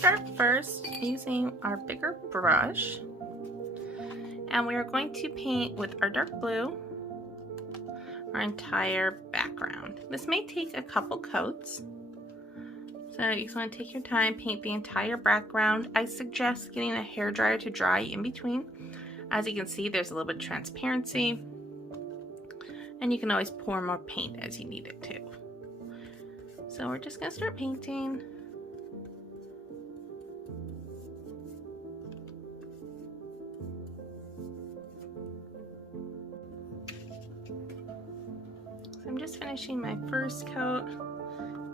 start first using our bigger brush, and we are going to paint with our dark blue our entire background. This may take a couple coats, so you just want to take your time, paint the entire background. I suggest getting a hairdryer to dry in between. As you can see, there's a little bit of transparency, and you can always pour more paint as you need it to. So we're just going to start painting. I'm just finishing my first coat.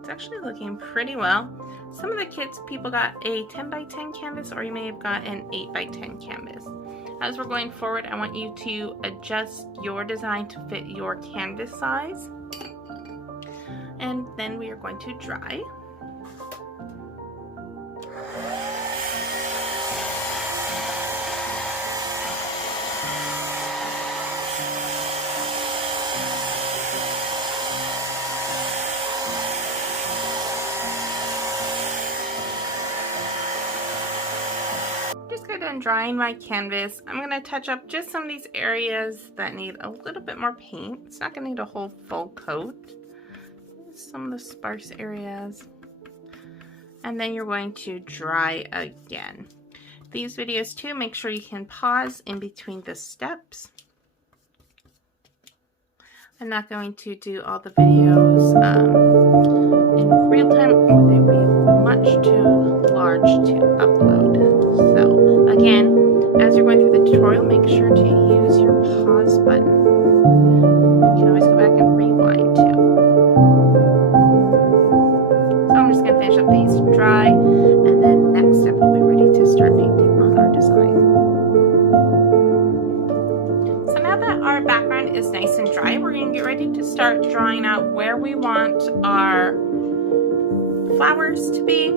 It's actually looking pretty well. Some of the people got a 10 by 10 canvas, or you may have got an 8 by 10 canvas. As we're going forward, I want you to adjust your design to fit your canvas size. And then we are going to dry. Just got done drying my canvas. I'm going to touch up just some of these areas that need a little bit more paint. It's not going to need a whole full coat. Some of the sparse areas. And then you're going to dry again. These videos too, make sure you can pause in between the steps. I'm not going to do all the videos in real time, or they will be much too large to upload. So again, as you're going through the tutorial, make sure to use your pause button. You can always go back and rewind too. So I'm just going to finish up these dry, and then next step we'll be ready to start painting on our design. So now that our background is nice and dry, we're going to get ready to start drawing out where we want our flowers to be.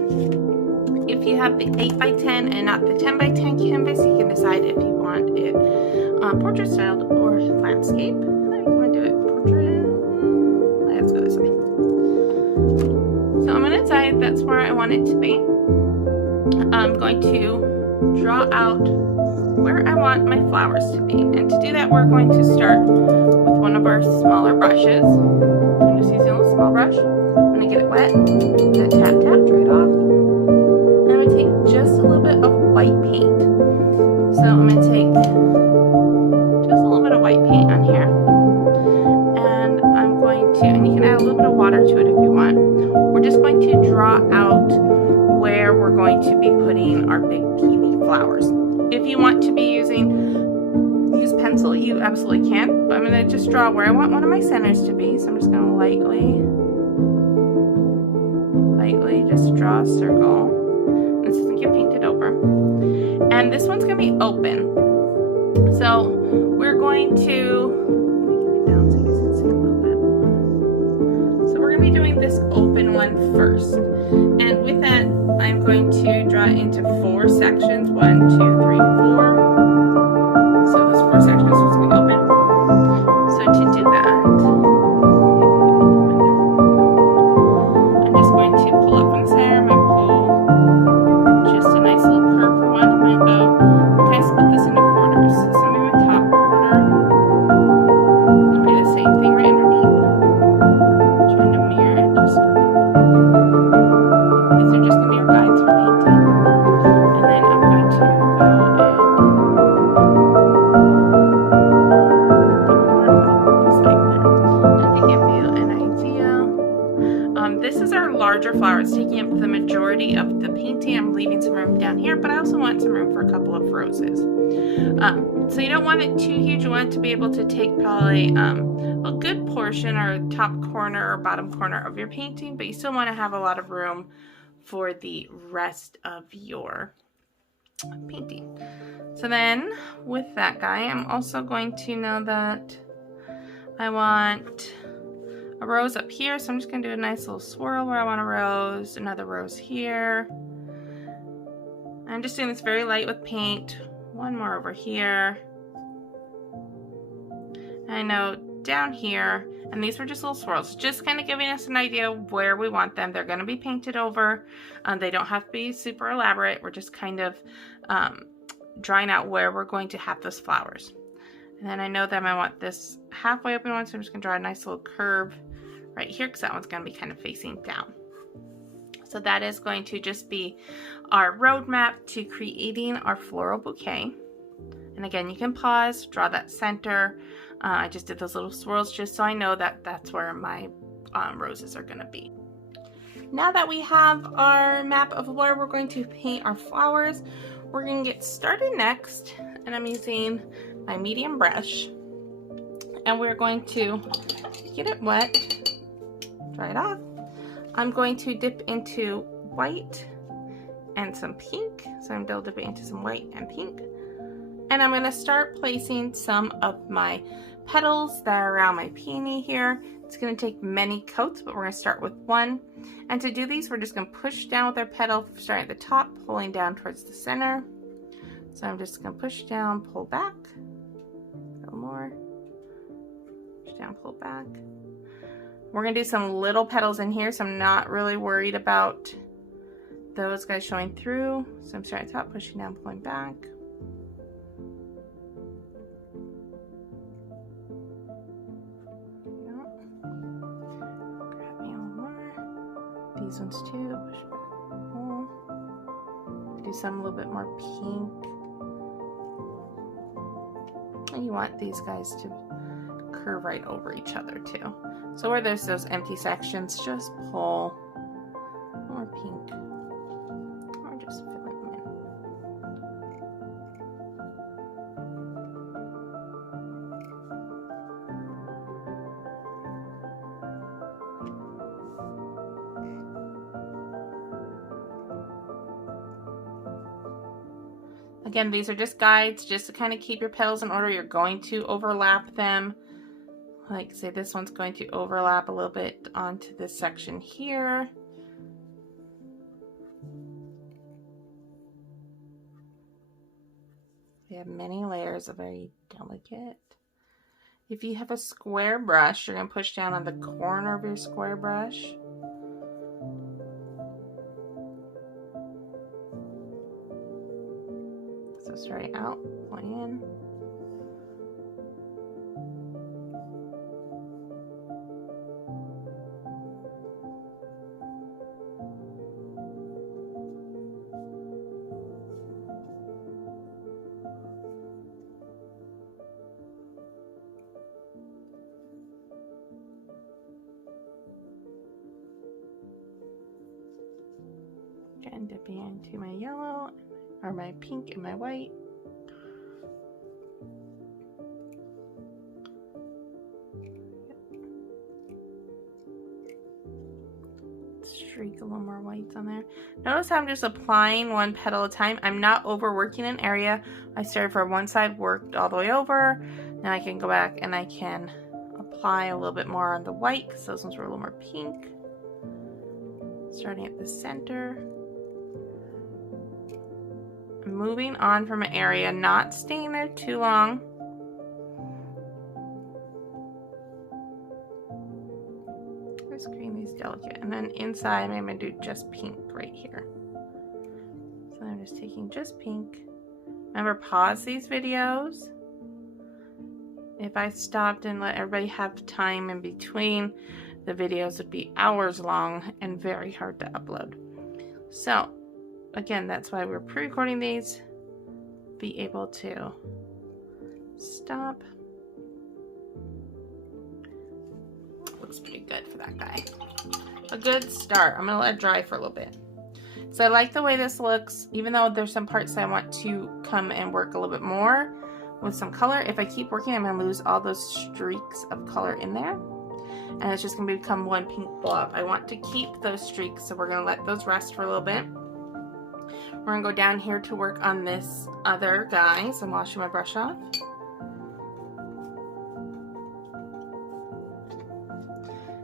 If you have the 8 by 10 and not the 10 by 10 canvas, you can decide if you want it portrait styled or landscape. I want to do it portrait. Let's go this way. So I'm going to decide that's where I want it to be. I'm going to draw out where I want my flowers to be. And to do that, we're going to start with one of our smaller brushes. I'm just using a little small brush. I'm going to get it wet, then tap, tap, dry it off. And I'm going to take just a little bit of white paint. So I'm going to take just a little bit of white paint on here. And I'm going to, and you can add a little bit of water to it if you want. We're just going to draw out where we're going to be putting our big peony flowers. If you want to be use pencil, you absolutely can, but I'm going to just draw where I want one of my centers to be. So I'm just going to lightly just draw a circle. This doesn't get painted over. And this one's going to be open. So we're going to, let me get it down so you guys can see a little bit. So we're going to be doing this open one first. And with that, I'm going to draw it into 4 sections. 1, 2, 3, 4. So those 4 sections are going to be open. So to do that, I'm just going to pull up from the center. I'm going to pull just a nice little curve for one. I'm going to go, okay, split this into quarters. So I'm going to top quarter. And do the same thing right underneath. Trying to mirror and just go up. These are just going to be your guides for painting. And then I'm going to go and to give you an idea. This is our larger flower. It's taking up the majority of the painting. I'm leaving some room down here, but I also want some room for a couple of roses. So you don't want it too huge. You want it to be able to take probably a good portion or top corner or bottom corner of your painting, but you still want to have a lot of room for the rest of your painting. So then with that guy, I'm also going to know that I want a rose up here, so I'm just going to do a nice little swirl where I want a rose, another rose here. I'm just doing this very light with paint. One more over here. I know down here, and these were just little swirls, just kind of giving us an idea of where we want them. They're going to be painted over. They don't have to be super elaborate. We're just kind of drawing out where we're going to have those flowers. And then I know that I want this halfway open one, so I'm just going to draw a nice little curve right here, because that one's going to be kind of facing down. So that is going to just be our roadmap to creating our floral bouquet. And again, you can pause, draw that center. I just did those little swirls just so I know that that's where my roses are going to be. Now that we have our map of where we're going to paint our flowers, we're going to get started next. And I'm using my medium brush. And we're going to get it wet, dry it off. I'm going to dip into white and some pink. So I'm going to dip it into some white and pink. And I'm going to start placing some of my petals that are around my peony here. It's going to take many coats, but we're going to start with one. And to do these, we're just going to push down with our petal, starting at the top, pulling down towards the center. So I'm just going to push down, pull back. A little more. Push down, pull back. We're going to do some little petals in here, so I'm not really worried about those guys showing through. So I'm starting at the top, pushing down, pulling back. These ones too, push back, pull. Do some a little bit more pink. And you want these guys to curve right over each other too. So where there's those empty sections, just pull more pink, or just fill them in. Again, these are just guides, just to kind of keep your petals in order. You're going to overlap them. Like say this one's going to overlap a little bit onto this section here. We have many layers, are very delicate. If you have a square brush, you're going to push down on the corner of your square brush. So straight out, pulling in. Again, dipping into my yellow, or my pink and my white. Streak a little more whites on there. Notice how I'm just applying one petal at a time. I'm not overworking an area. I started from one side, worked all the way over. Now I can go back and I can apply a little bit more on the white because those ones were a little more pink. Starting at the center. Moving on from an area, not staying there too long. Just creating these delicate, and then inside I'm going to do just pink right here. So I'm just taking just pink. Remember, pause these videos. If I stopped and let everybody have time in between, the videos would be hours long and very hard to upload. So again, that's why we're pre-recording these. Be able to stop. Looks pretty good for that guy. A good start. I'm gonna let it dry for a little bit. So I like the way this looks, even though there's some parts that I want to come and work a little bit more with some color. If I keep working, I'm gonna lose all those streaks of color in there. And it's just gonna become one pink blob. I want to keep those streaks, so we're gonna let those rest for a little bit. We're gonna go down here to work on this other guy. So I'm washing my brush off.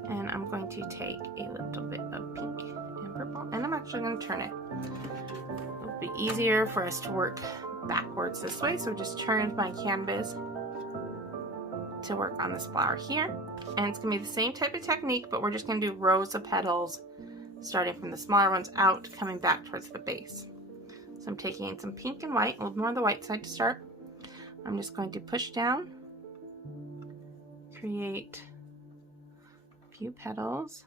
And I'm going to take a little bit of pink and purple, and I'm actually gonna turn it. It'll be easier for us to work backwards this way, so just turn my canvas to work on this flower here. And it's gonna be the same type of technique, but we're just gonna do rows of petals, starting from the smaller ones out, coming back towards the base. So I'm taking some pink and white, a little more on the white side to start. I'm just going to push down, create a few petals.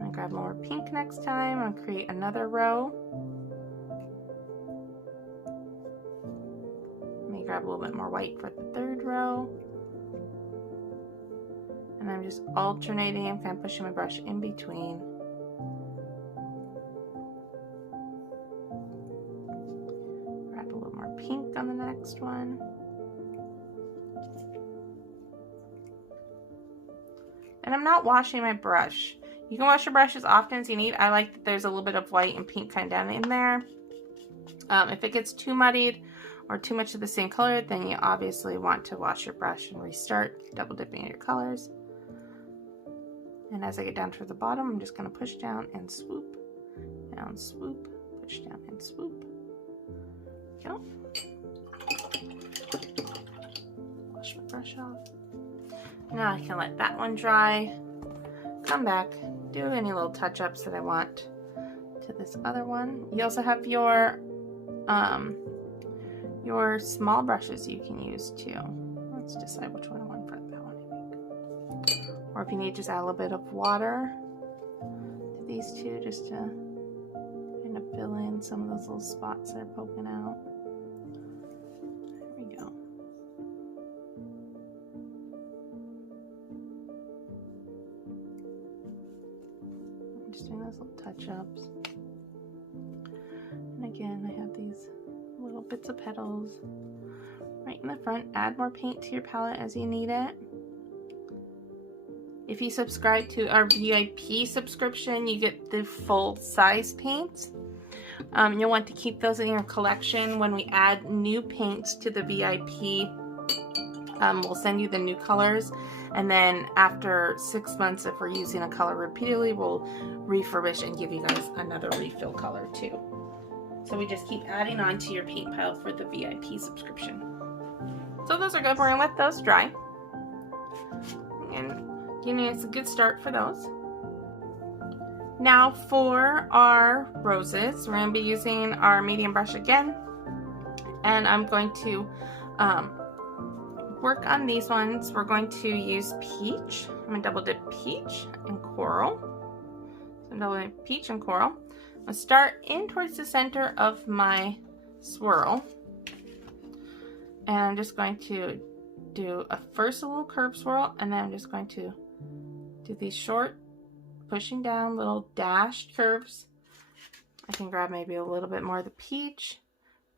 I'm gonna grab more pink next time. I'm gonna create another row. Let me grab a little bit more white for the third row. And I'm just alternating. I'm kind of pushing my brush in between. Grab a little more pink on the next one. And I'm not washing my brush. You can wash your brush as often as you need. I like that there's a little bit of white and pink kind of down in there. If it gets too muddied or too much of the same color, then you obviously want to wash your brush and restart, double dipping in your colors. And as I get down to the bottom, I'm just going to push down and swoop, down, swoop, push down and swoop. Go. Wash my brush off. Now I can let that one dry. Come back, do any little touch-ups that I want to this other one. You also have your small brushes you can use too. Let's decide which one I want for that one, I think. Or if you need, just add a little bit of water to these two, just to kind of fill in some of those little spots that are poking out. There we go. Just doing those little touch-ups. And again, I have these little bits of petals right in the front. Add more paint to your palette as you need it. If you subscribe to our VIP subscription, you get the full size paints. You'll want to keep those in your collection. When we add new paints to the VIP, we'll send you the new colors. And then after 6 months, if we're using a color repeatedly, we'll refurbish and give you guys another refill color too. So we just keep adding on to your paint pile for the VIP subscription. So those are good. We're gonna let those dry. And giving us a good start for those. Now for our roses, we're gonna be using our medium brush again. And I'm going to work on these ones. We're going to use peach. I'm gonna double dip peach and coral. So double dip peach and coral. I'm gonna start in towards the center of my swirl. And I'm just going to do a little curve swirl, and then I'm just going to do these short, pushing down little dashed curves. I can grab maybe a little bit more of the peach,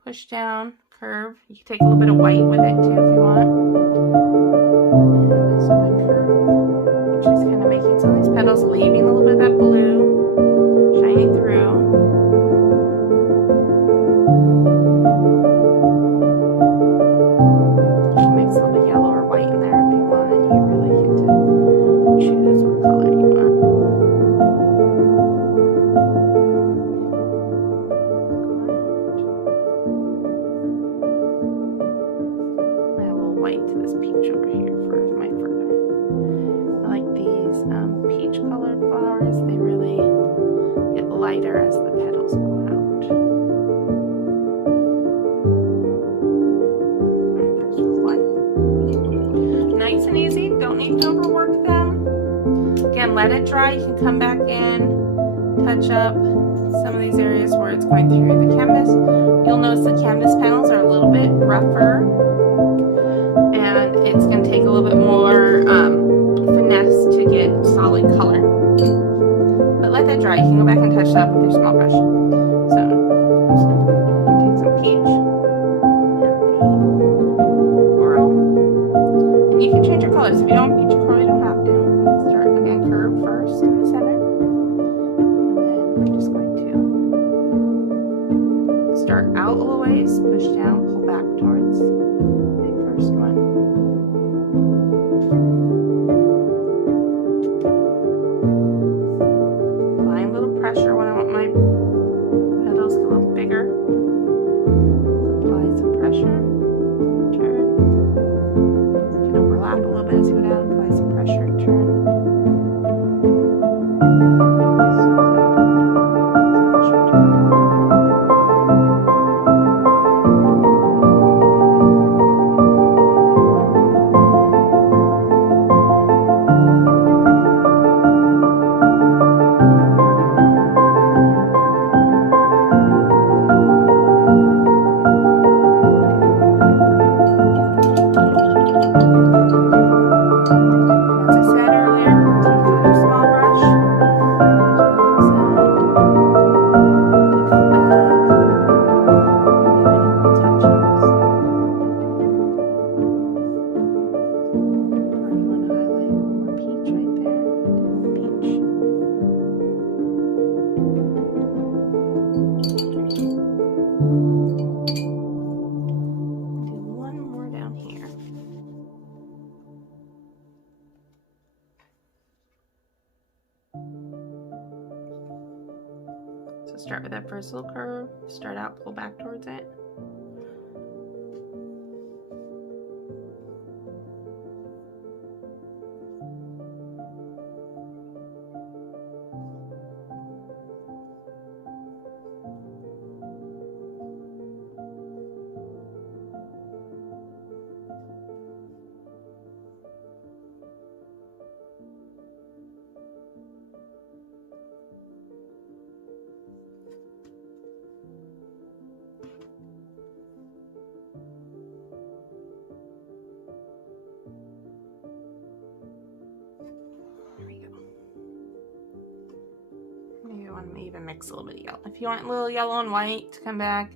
push down, curve. You can take a little bit of white with it too if you want. And this is the curve. Just kind of making some of these petals, leaving a little bit of that blue shining through. You can mix a little bit yellow or white in there if you want. You really get to choose what color you want. Add a little white to this peach over here for my further. I like these peach colored flowers. They really get lighter as the petals go out. There's one. Nice and easy. Don't need to overwork them. Again, let it dry. You can come back in, touch up some of these areas where it's going through the canvas. You'll notice the canvas panels are a little bit rougher, and it's going to take a little bit more finesse to get solid color. But let that dry. You can go back and touch that with your small brush. So, take some peach and the coral. And you can change your colors. If you don't want peach or coral, you don't have to. Start again, curve first in the center. And then we're just going to start out a little ways, push down, pull back towards the first one. Applying a little pressure when I want my petals to get a little bigger. So start with that first little curve, start out, pull back towards it. Even mix a little bit of yellow. If you want a little yellow and white to come back,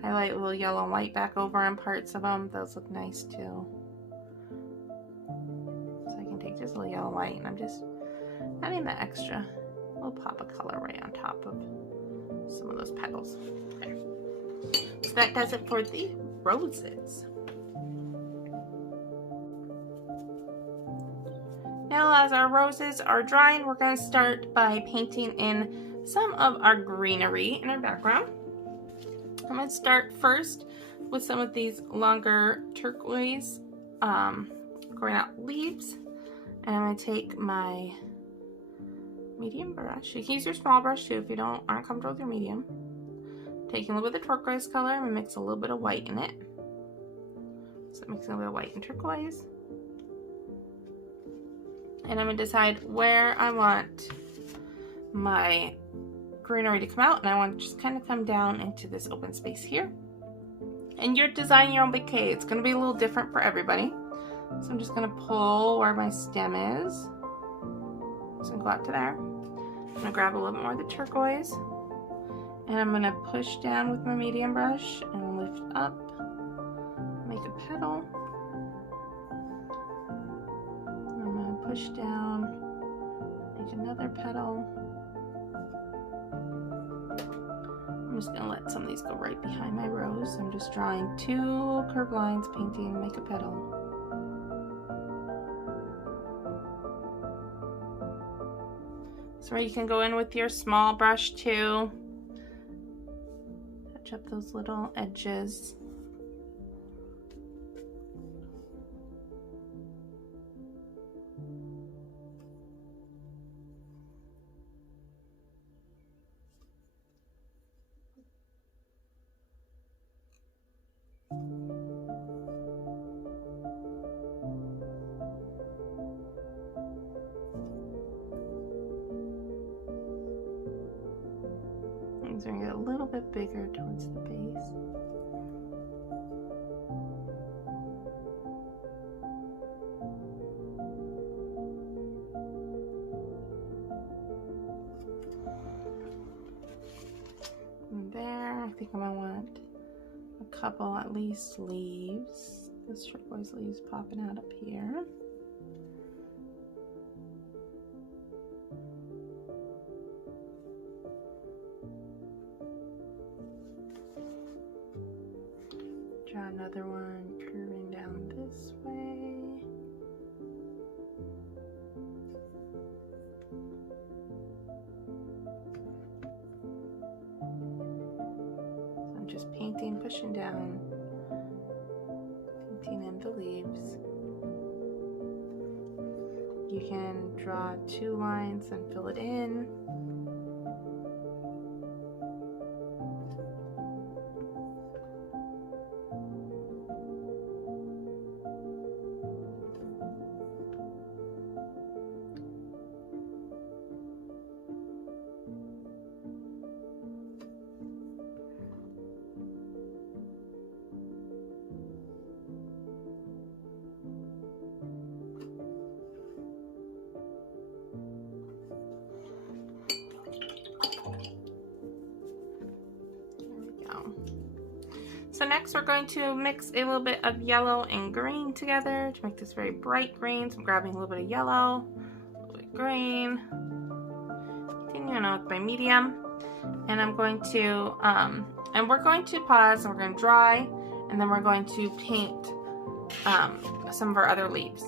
highlight a little yellow and white back over on parts of them. Those look nice too. So I can take just a little yellow and white, and I'm just adding that extra little pop of color right on top of some of those petals. Okay. So that does it for the roses. Now, as our roses are drying, we're going to start by painting in some of our greenery in our background. I'm going to start first with some of these longer turquoise growing out leaves. And I'm going to take my medium brush. You can use your small brush too if you aren't comfortable with your medium. Taking a little bit of the turquoise color, I'm going to mix a little bit of white in it. So mixing a little bit of white and turquoise. And I'm going to decide where I want my greenery to come out, and I want to just kind of come down into this open space here. And you're designing your own bouquet. It's going to be a little different for everybody. So I'm just going to pull where my stem is. So go out to there. I'm going to grab a little bit more of the turquoise, and I'm going to push down with my medium brush and lift up, make a petal. I'm going to push down, make another petal. I'm just going to let some of these go right behind my rose. I'm just drawing 2 curved lines, painting, make a petal. So you can go in with your small brush too. Touch up those little edges. These are going to get a little bit bigger towards the base. And there, I think I'm going to want a couple at least leaves. This turquoise leaves popping out up here. Draw another one curving down this way. So I'm just painting, pushing down, painting in the leaves. You can draw 2 lines and fill it in. So next we're going to mix a little bit of yellow and green together to make this very bright green. So I'm grabbing a little bit of yellow, a little bit of green, continuing on with my medium. And I'm going to, and we're going to pause and we're going to dry, and then we're going to paint some of our other leaves.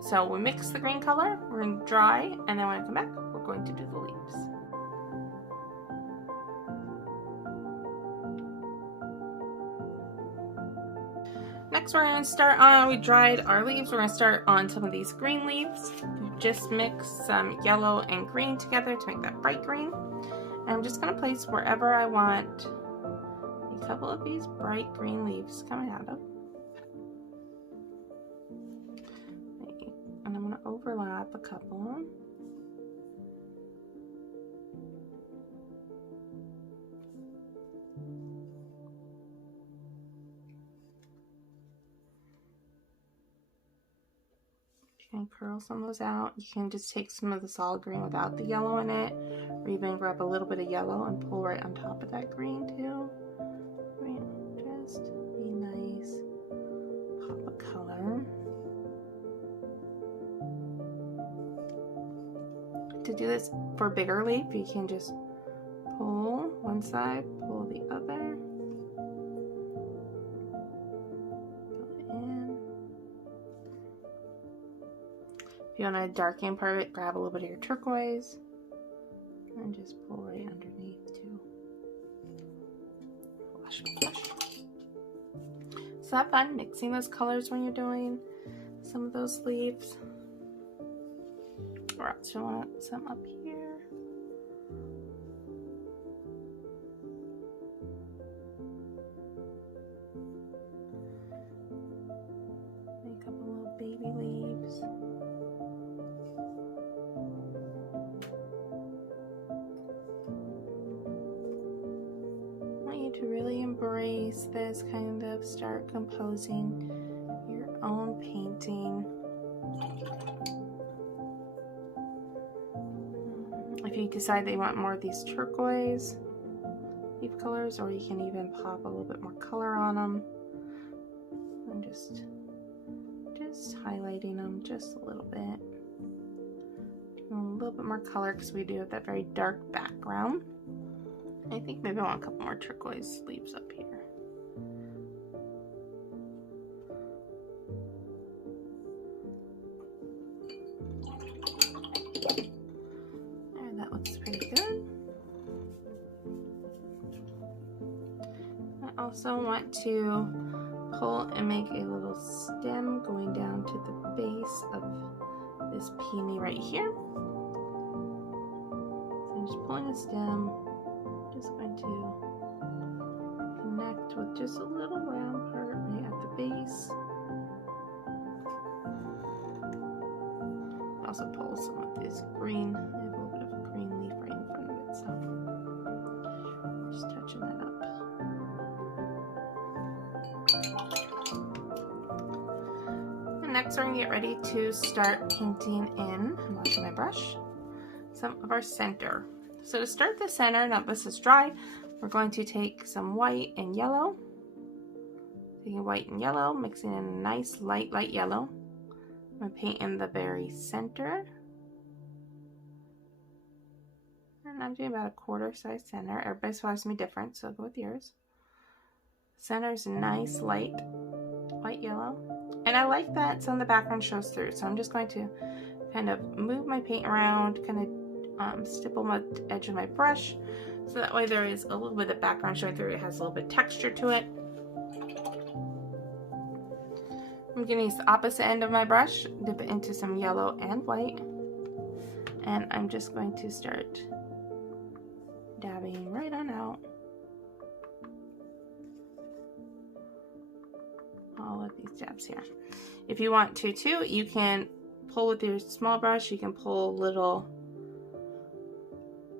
So we mix the green color, we're going to dry, and then when I come back, we're going to do the leaves. Next we're going to start on, we dried our leaves, we're going to start on some of these green leaves. Just mix some yellow and green together to make that bright green. And I'm just going to place wherever I want a couple of these bright green leaves coming out of. And I'm going to overlap a couple. And curl some of those out. You can just take some of the solid green without the yellow in it, or even grab a little bit of yellow and pull right on top of that green too. Just be nice. Pop of color. To do this for a bigger leaf, you can just pull one side, pull the other. If you want to darken part of it, grab a little bit of your turquoise and just pull right underneath too. Flash, flash. So have fun mixing those colors when you're doing some of those leaves. Or else you want some up here. Make up a little baby leaves. To really embrace this, kind of start composing your own painting. If you decide that you want more of these turquoise leaf colors, or you can even pop a little bit more color on them and just highlighting them just a little bit. A little bit more color because we do have that very dark background. I think maybe I want a couple more turquoise leaves up here. There, that looks pretty good. I also want to pull and make a little stem going down to the base of this peony right here. So I'm just pulling a stem. Just going to connect with just a little round part right at the base. Also pull some of this green. I have a little bit of a green leaf right in front of it, so just touching that up. And next we're going to get ready to start painting in, I'm washing my brush, some of our center. So to start the center, now this is dry, we're going to take some white and yellow. Taking white and yellow, mixing in a nice light yellow. I'm going to paint in the very center. And I'm doing about a quarter size center. Everybody's supposed to be different, so go with yours. Center is nice light white yellow. And I like that some of the background shows through. So I'm just going to kind of move my paint around, kind of stipple my edge of my brush, so that way there is a little bit of background showing through. It has a little bit of texture to it. I'm going to use the opposite end of my brush, dip it into some yellow and white, and I'm just going to start dabbing right on out all of these dabs here. If you want to too, you can pull with your small brush, you can pull little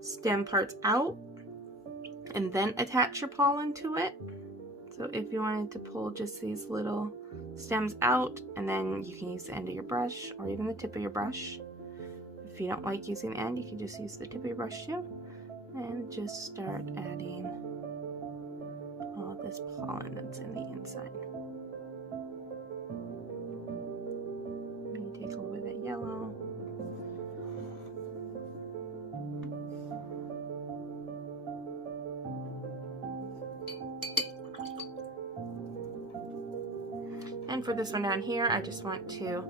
stem parts out and then attach your pollen to it. So if you wanted to pull just these little stems out, and then you can use the end of your brush or even the tip of your brush. If you don't like using the end, you can just use the tip of your brush too, and just start adding all of this pollen that's in the inside. Maybe take a little bit of that yellow. And for this one down here, I just want to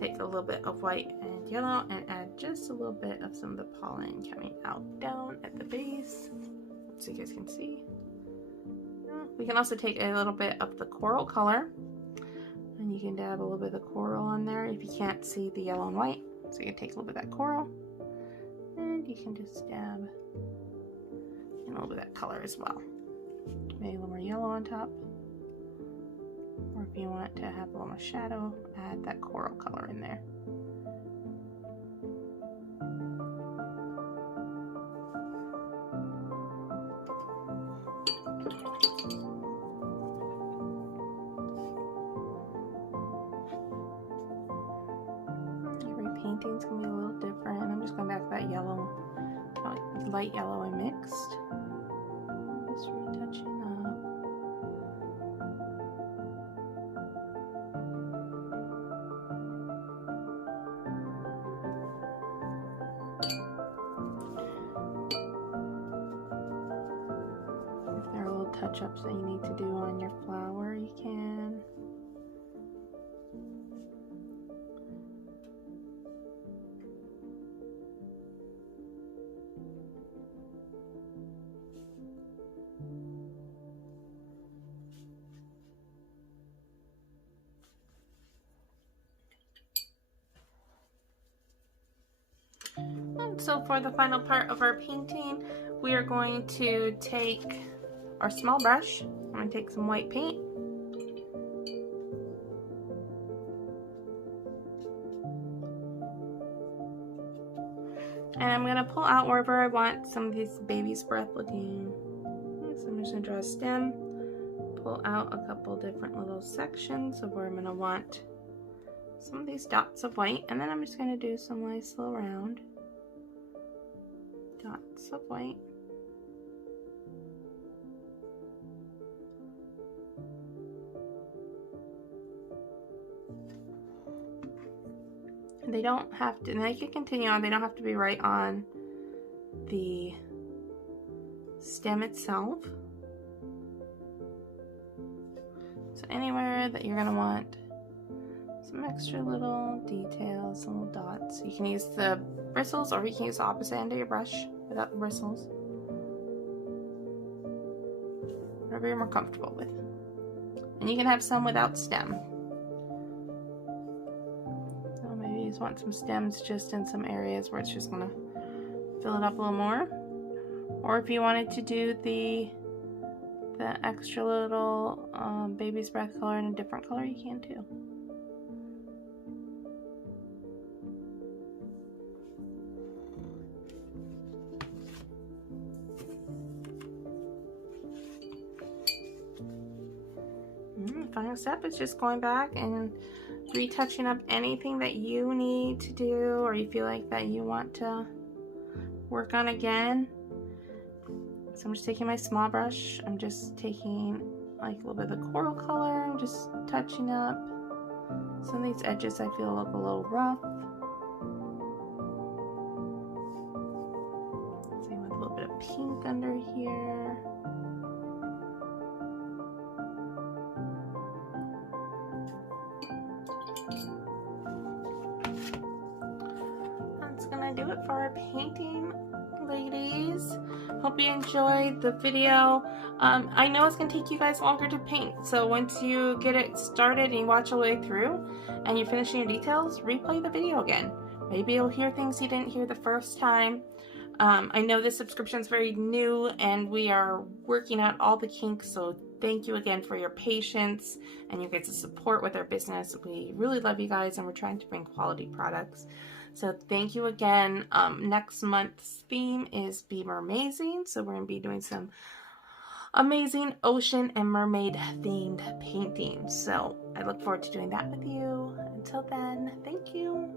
take a little bit of white and yellow and add just a little bit of some of the pollen coming out down at the base, so you guys can see. We can also take a little bit of the coral color And you can dab a little bit of coral on there if you can't see the yellow and white. So you can take a little bit of that coral and you can just dab in a little bit of that color as well. Maybe a little more yellow on top. Or if you want to have a little more shadow, add that coral color in there. Every painting's gonna be a little different. I'm just going back to that yellow, light yellow I mixed. Just retouching up. If there are little touch-ups that you need to do on your flower, you can. And so for the final part of our painting, we are going to take our small brush. I'm going to take some white paint. And I'm going to pull out wherever I want some of these baby's breath looking. So I'm just going to draw a stem, pull out a couple different little sections of where I'm going to want some of these dots of white, and then I'm just going to do some nice little round dots of white. And they don't have to, and they can continue on, they don't have to be right on the stem itself. So anywhere that you're going to want some extra little details, some little dots. You can use the bristles or you can use the opposite end of your brush without the bristles. Whatever you're more comfortable with. And you can have some without stem. So maybe you just want some stems just in some areas where it's just going to fill it up a little more. Or if you wanted to do the extra little baby's breath color in a different color, you can too. Final step is just going back and retouching up anything that you need to do or you feel like that you want to work on again. So I'm just taking my small brush, I'm just taking like a little bit of the coral color, I'm just touching up some of these edges I feel look a little rough. Same with a little bit of pink under here. Do it for our painting, ladies. Hope you enjoyed the video. I know it's gonna take you guys longer to paint, so once you get it started and you watch all the way through and you're finishing your details, replay the video again. Maybe you'll hear things you didn't hear the first time. I know this subscription is very new and we are working out all the kinks, so thank you again for your patience and your guys' support with our business. We really love you guys and we're trying to bring quality products. So thank you again. Next month's theme is Be Mermazing. So we're going to be doing some amazing ocean and mermaid themed paintings. So I look forward to doing that with you. Until then, thank you.